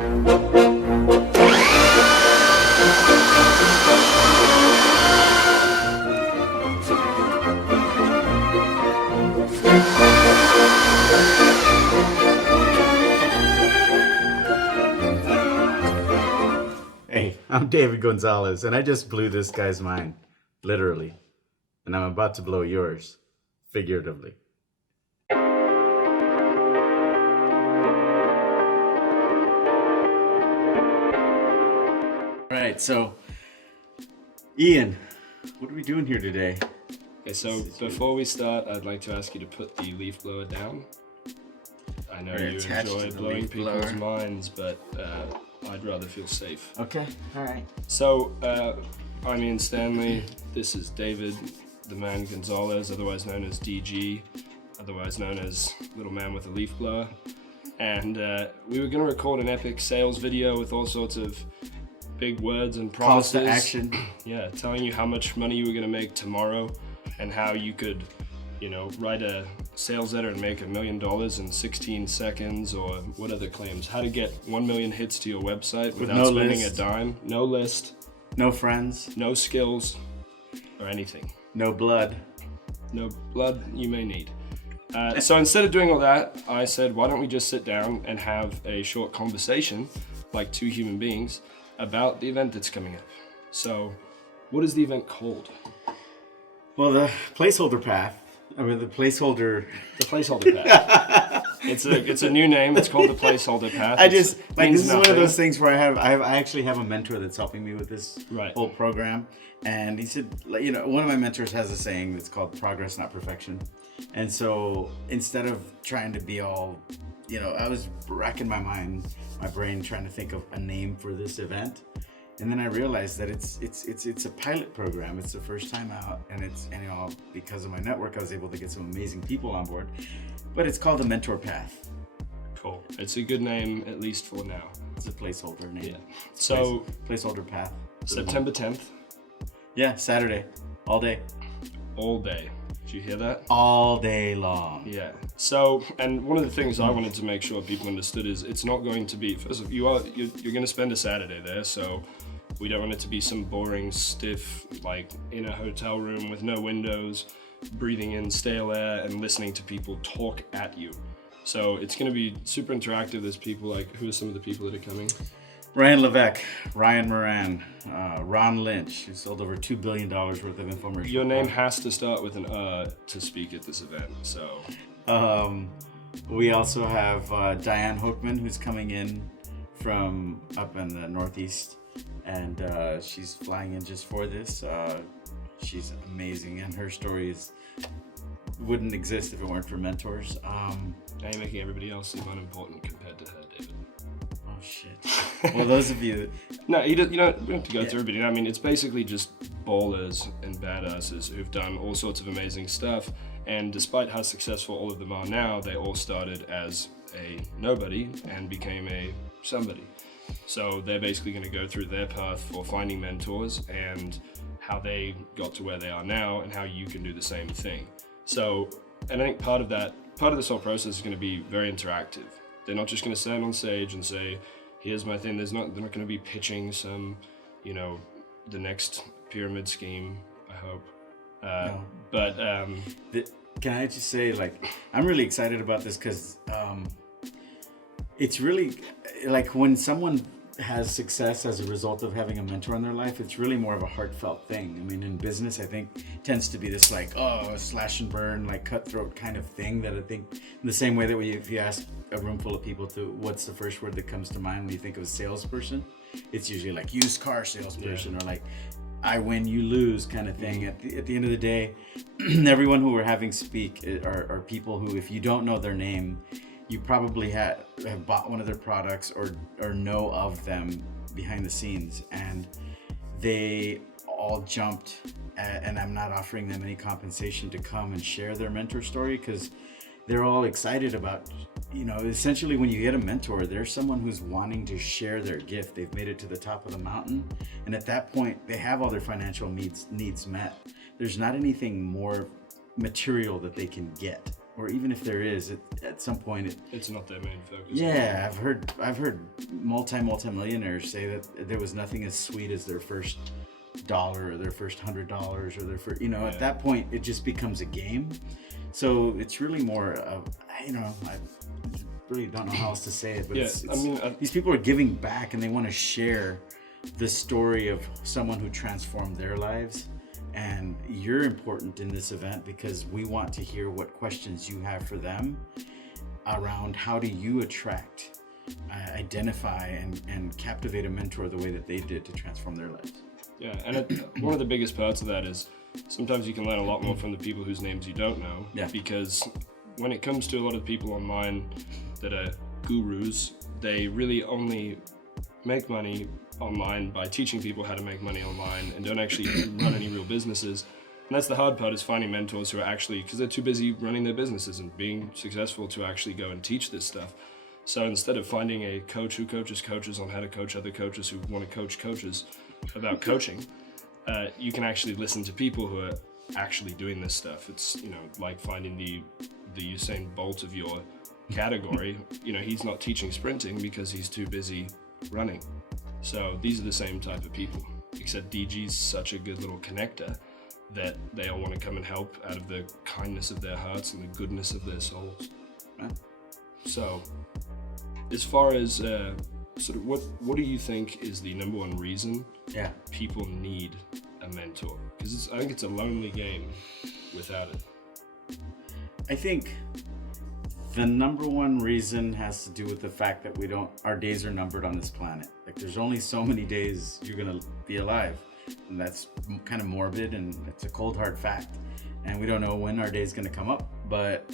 Hey, I'm David Gonzalez, and I just blew this guy's mind, literally. And I'm about to blow yours, figuratively. All right, so, Ian, what are we doing here today? Okay, so before we start, I'd like to ask you to put the leaf blower down. I know you enjoy blowing people's minds, but I'd rather feel safe. Okay, all right. So, I'm Ian Stanley. This is David, the man Gonzalez, otherwise known as DG, otherwise known as Little Man with a Leaf Blower. And we were going to record an epic sales video with all sorts of big words and promises. Calls to action. Yeah, telling you how much money you were going to make tomorrow and how you could, write a sales letter and make $1 million in 16 seconds, or what other claims? How to get 1 million hits to your website without spending a dime. No list. No friends. No skills or anything. No blood. No blood you may need. So instead of doing all that, I said, why don't we just sit down and have a short conversation, like two human beings, about the event that's coming up. So, what is the event called? Well, the placeholder path. The placeholder. The placeholder path. It's a new name. It's called the placeholder path. This is one of those things where I actually have a mentor that's helping me with this whole program, and he said, one of my mentors has a saying that's called progress, not perfection. And so instead of trying to be all, I was racking my brain trying to think of a name for this event. And then I realized that it's a pilot program. It's the first time out, and because of my network, I was able to get some amazing people on board. But it's called the Mentor Path. Cool. It's a good name, at least for now. It's a placeholder name. Yeah. So placeholder path. September 10th. Yeah, Saturday, all day. All day. Did you hear that? All day long. Yeah. So, and one of the things I wanted to make sure people understood is it's not going to be. First of all, you're going to spend a Saturday there, so we don't want it to be some boring, stiff, like in a hotel room with no windows, breathing in stale air and listening to people talk at you. So it's going to be super interactive. There's people like, who are some of the people that are coming? Ryan Levesque, Ryan Moran, Ron Lynch, who sold over $2 billion worth of infomercials. Your name has to start with an to speak at this event. So we also have Diane Hookman, who's coming in from up in the Northeast, and she's flying in just for this. She's amazing, and her stories wouldn't exist if it weren't for mentors. Now you're making everybody else seem unimportant compared to her, David. Oh shit. Well, those of you. No, we don't have to go through everybody. I mean, it's basically just ballers and badasses who've done all sorts of amazing stuff. And despite how successful all of them are now, they all started as a nobody and became a somebody. So they're basically going to go through their path for finding mentors and how they got to where they are now and how you can do the same thing. So, and I think part of this whole process is going to be very interactive. They're not just going to stand on stage and say, here's my thing. They're not going to be pitching some, the next pyramid scheme, I hope. No. But can I just say, I'm really excited about this because it's really like when someone has success as a result of having a mentor in their life, it's really more of a heartfelt thing. I mean, in business, I think tends to be this slash and burn, cutthroat kind of thing that I think in the same way that if you ask a room full of people what's the first word that comes to mind when you think of a salesperson, it's usually like used car salesperson or like I win, you lose kind of thing. At the end of the day, everyone who we're having speak are people who, if you don't know their name, you probably have bought one of their products or know of them behind the scenes, and they all jumped and I'm not offering them any compensation to come and share their mentor story because they're all excited about, essentially when you get a mentor, there's someone who's wanting to share their gift. They've made it to the top of the mountain, and at that point they have all their financial needs met. There's not anything more material that they can get. or even if there is, at some point, it's not their main focus. yeah, I've heard multi-millionaires say that there was nothing as sweet as their first dollar or their first $100 or their first, at that point it just becomes a game. So it's really more of, I really don't know how else to say it, but these people are giving back and they want to share the story of someone who transformed their lives. And you're important in this event because we want to hear what questions you have for them around how do you attract, identify, and captivate a mentor the way that they did to transform their lives. Yeah, and one of the biggest parts of that is sometimes you can learn a lot more from the people whose names you don't know. Yeah. Because when it comes to a lot of people online that are gurus, they really only make money online by teaching people how to make money online and don't actually run any real businesses. And that's the hard part, is finding mentors who are actually, because they're too busy running their businesses and being successful to actually go and teach this stuff. So instead of finding a coach who coaches coaches on how to coach other coaches who want to coach coaches about coaching, you can actually listen to people who are actually doing this stuff. It's, like finding the Usain Bolt of your category. He's not teaching sprinting because he's too busy running. So these are the same type of people, except DG's such a good little connector that they all want to come and help out of the kindness of their hearts and the goodness of their souls. Right. So as far as sort of what do you think is the number one reason people need a mentor? Because I think it's a lonely game without it. I think the number one reason has to do with the fact that our days are numbered on this planet. Like, there's only so many days you're gonna be alive, and that's kind of morbid, and it's a cold hard fact. And we don't know when our day is gonna come up, but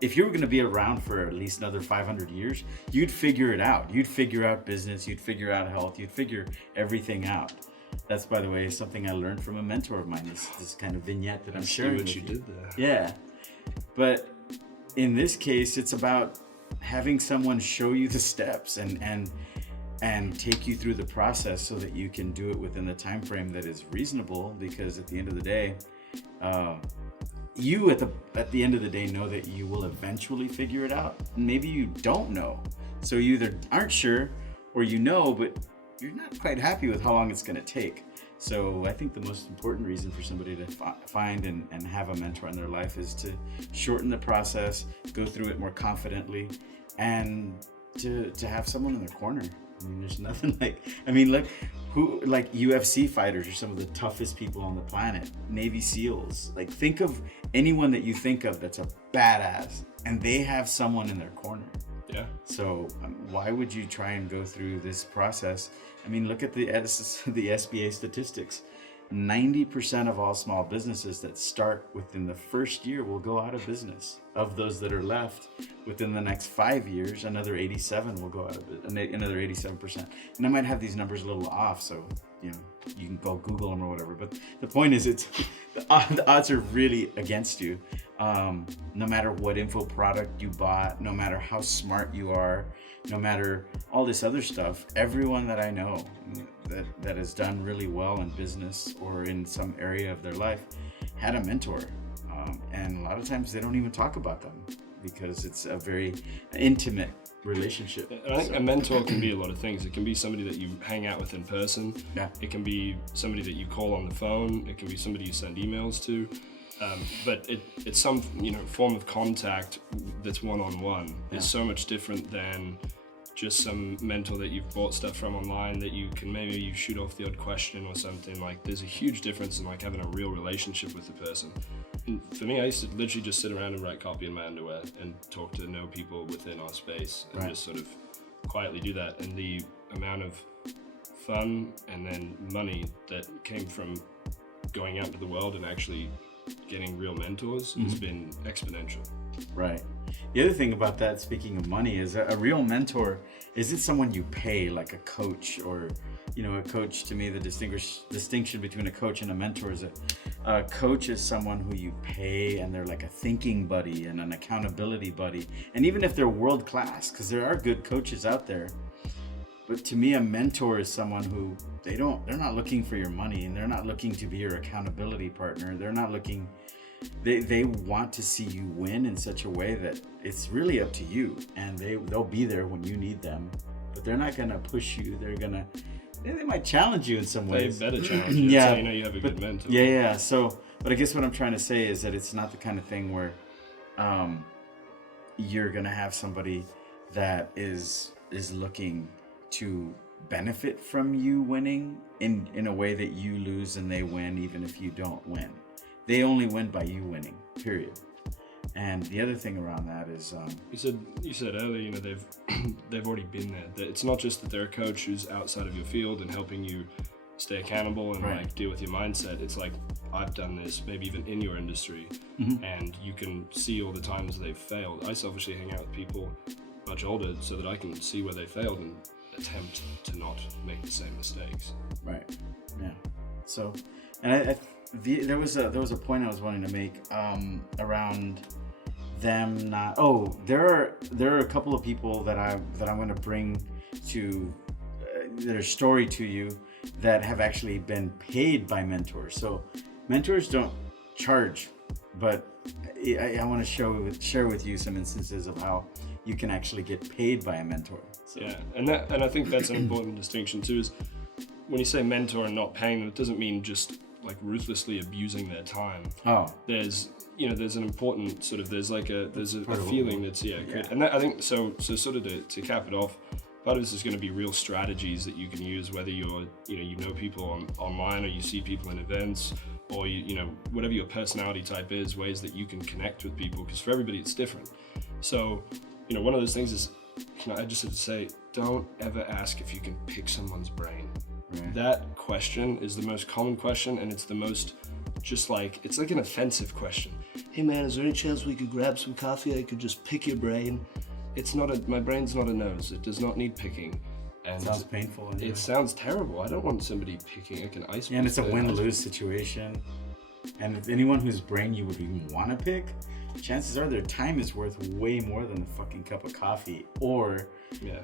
if you were gonna be around for at least another 500 years, you'd figure it out. You'd figure out business, you'd figure out health, you'd figure everything out. That's, by the way, something I learned from a mentor of mine, this kind of vignette that I'm sharing with you. Did there. Yeah, but in this case, it's about having someone show you the steps and take you through the process so that you can do it within the time frame that is reasonable. Because at the end of the day, you at the end of the day know that you will eventually figure it out. Maybe you don't know, so you either aren't sure or but you're not quite happy with how long it's going to take. So I think the most important reason for somebody to find and have a mentor in their life is to shorten the process, go through it more confidently, and to have someone in their corner. I mean, there's nothing look, UFC fighters are some of the toughest people on the planet. Navy SEALs. Like, think of anyone that you think of that's a badass, and they have someone in their corner. Yeah. So why would you try and go through this process? I mean, look at the SBA statistics. 90% of all small businesses that start within the first year will go out of business. Of those that are left, within the next 5 years, another 87 will go out of business, another 87%. And I might have these numbers a little off, so you can go Google them or whatever. But the point is, the odds are really against you. No matter what info product you bought, no matter how smart you are, no matter all this other stuff, everyone that I know that has done really well in business or in some area of their life had a mentor. And a lot of times they don't even talk about them because it's a very intimate relationship. And I think a mentor can be a lot of things. It can be somebody that you hang out with in person. Yeah. It can be somebody that you call on the phone. It can be somebody you send emails to. But it's some form of contact that's one-on-one. It's so much different than just some mentor that you've bought stuff from online that you can maybe shoot off the odd question or something. Like, there's a huge difference in having a real relationship with the person. And for me, I used to literally just sit around and write copy in my underwear and talk to people within our space and just sort of quietly do that. And the amount of fun and then money that came from going out into the world and actually getting real mentors has been exponential. Right. The other thing about that, speaking of money, is a real mentor isn't someone you pay, like a coach. Or a coach, to me, the distinction between a coach and a mentor is a coach is someone who you pay, and they're like a thinking buddy and an accountability buddy. And even if they're world class, because there are good coaches out there, but to me, a mentor is someone who they're not looking for your money, and they're not looking to be your accountability partner. They're not looking they want to see you win in such a way that it's really up to you, and they'll be there when you need them, but they're not gonna push you. They might challenge you in some ways. They better challenge you. Yeah, That's how you know you have a good mentor. Yeah. So, but I guess what I'm trying to say is that it's not the kind of thing where you're gonna have somebody that is looking to benefit from you winning in a way that you lose and they win, even if you don't win. They only win by you winning, period. And the other thing around that is you said earlier, you know, they've already been there. That it's not just that they're a coach who's outside of your field and helping you stay accountable and like deal with your mindset. It's like, I've done this, maybe even in your industry, and you can see all the times they've failed. I selfishly hang out with people much older so that I can see where they failed and attempt to not make the same mistakes. Right. Yeah. So, and there was a point I was wanting to make around them not. Oh, there are a couple of people that I'm going to bring to their story to you that have actually been paid by mentors. So mentors don't charge, but I want to share with you some instances of how you can actually get paid by a mentor. So. Yeah, and I think that's an important distinction too. Is when you say mentor and not paying them, it doesn't mean just like ruthlessly abusing their time. Oh, there's an important sort of there's a feeling that's good. And that, I think so sort of to cap it off, part of this is going to be real strategies that you can use, whether you know people online or you see people in events, or you know whatever your personality type is, ways that you can connect with people, because for everybody it's different. So you know, one of those things is, I just have to say, don't ever ask if you can pick someone's brain. Right. That question is the most common question, and it's the most it's like an offensive question. Hey man, is there any chance we could grab some coffee? I could just pick your brain. My brain's not a nose. It does not need picking. And it sounds painful. Anyway. It sounds terrible. I don't want somebody picking like an ice. Yeah, and it's a win-lose situation. And if anyone whose brain you would even want to pick, chances are their time is worth way more than a fucking cup of coffee. Or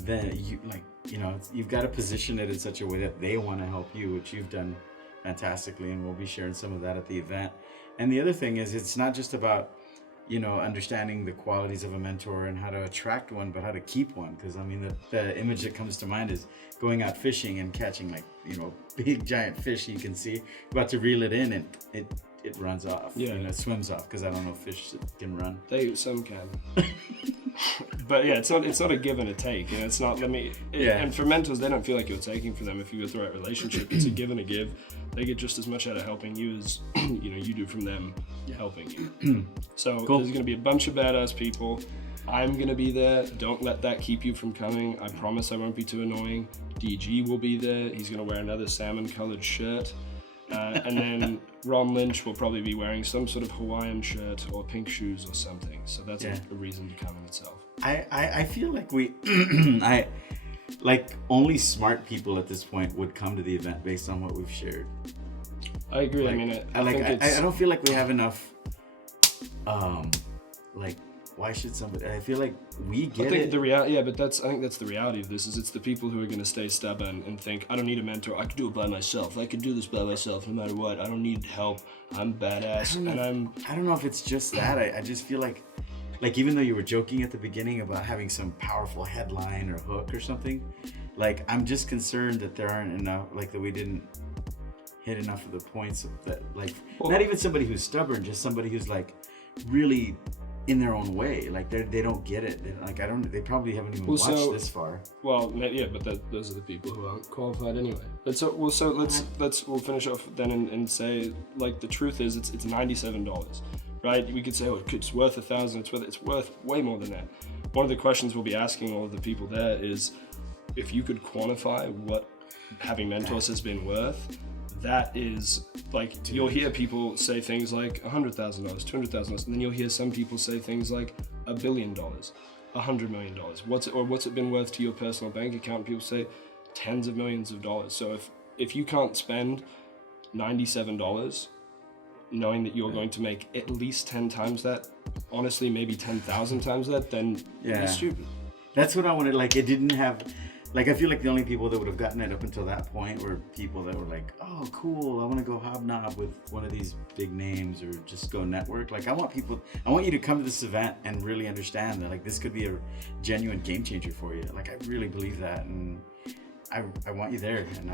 then you've got to position it in such a way that they want to help you, which you've done fantastically, and we'll be sharing some of that at the event. And the other thing is, it's not just about understanding the qualities of a mentor and how to attract one, but how to keep one. Because I mean, the image that comes to mind is going out fishing and catching big giant fish you can see, about to reel it in, and it runs off. It swims off, because I don't know if fish can run. Some can. But yeah, it's not a give and a take. It's not and for mentors, they don't feel like you're taking from them if you have the right relationship. It's a give and a give. They get just as much out of helping you as you do from them helping you. So cool. There's going to be a bunch of badass people. I'm going to be there. Don't let that keep you from coming. I promise I won't be too annoying. DG will be there. He's going to wear another salmon-colored shirt. And then Ron Lynch will probably be wearing some sort of Hawaiian shirt or pink shoes or something. So that's a reason to come in itself. I feel like only smart people at this point would come to the event based on what we've shared. I agree. I don't feel like we have enough. Why should somebody? I feel like we get it. I think that's the reality of this. Is it's the people who are going to stay stubborn and think, I don't need a mentor. I can do it by myself. I can do this by myself, no matter what. I don't need help. I'm badass, I don't know if it's just that. I just feel like even though you were joking at the beginning about having some powerful headline or hook or something, I'm just concerned that there aren't enough, that we didn't hit enough of the points that not even somebody who's stubborn, just somebody who's really in their own way. They don't get it. They probably haven't even watched this far. Well, yeah, but those are the people who aren't qualified anyway. We'll finish off then and say, the truth is it's $97. Right? We could say, it's worth $1,000. It's worth way more than that. One of the questions we'll be asking all of the people there is, if you could quantify what having mentors has been worth, that is you'll hear people say things like $100,000, $200,000, and then you'll hear some people say things like $1 billion, $100 million. What's it been worth to your personal bank account? People say tens of millions of dollars. So if you can't spend $97 knowing that you're going to make at least 10 times that, honestly maybe 10,000 times that, then you're stupid. That's what I wanted. It didn't have like I feel like the only people that would have gotten it up until that point were people that were like, oh cool, I want to go hobnob with one of these big names or just go network. Like I want you to come to this event and really understand that like this could be a genuine game changer for you. Like I really believe that, and I want you there, and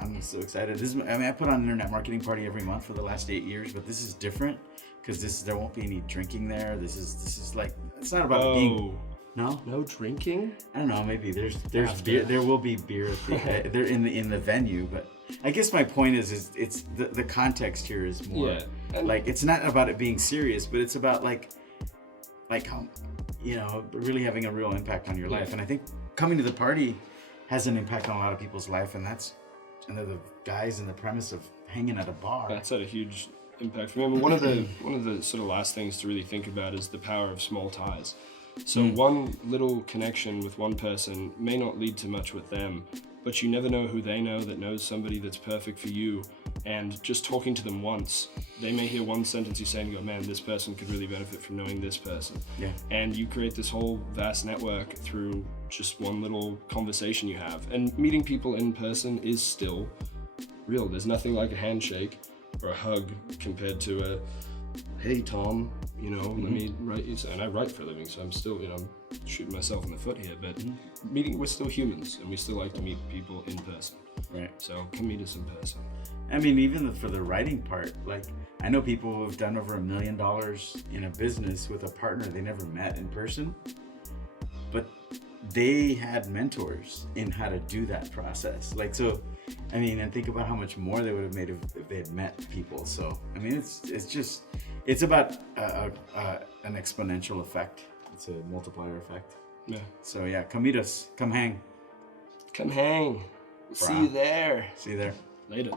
I'm so excited. I put on an internet marketing party every month for the last 8 years, but this is different because there won't be any drinking there. This is like, it's not about being. No drinking. I don't know. Maybe there's beer. There will be beer at the, they're in the venue, but I guess my point is it's the context here is more like it's not about it being serious, but it's about like how, really having a real impact on your life. And I think coming to the party has an impact on a lot of people's life, and they're the guys in the premise of hanging at a bar. That's had a huge impact for me. I mean, one of the sort of last things to really think about is the power of small ties. So one little connection with one person may not lead to much with them, but you never know who they know that knows somebody that's perfect for you. And just talking to them once, they may hear one sentence you say and go, man, this person could really benefit from knowing this person. Yeah. And you create this whole vast network through just one little conversation you have. And meeting people in person is still real. There's nothing like a handshake or a hug compared to a, hey, Tom, let me write you. And I write for a living, so I'm still, I'm shooting myself in the foot here. But we're still humans, and we still like to meet people in person. Right. So come meet us in person. I mean, even for the writing part, like I know people who have done over $1 million in a business with a partner they never met in person, but they had mentors in how to do that process. Like, so, I mean, and think about how much more they would have made if they had met people. So, I mean, it's about an exponential effect. It's a multiplier effect. Yeah. So yeah, come meet us. Come hang. Come hang. See you there. See you there. Later.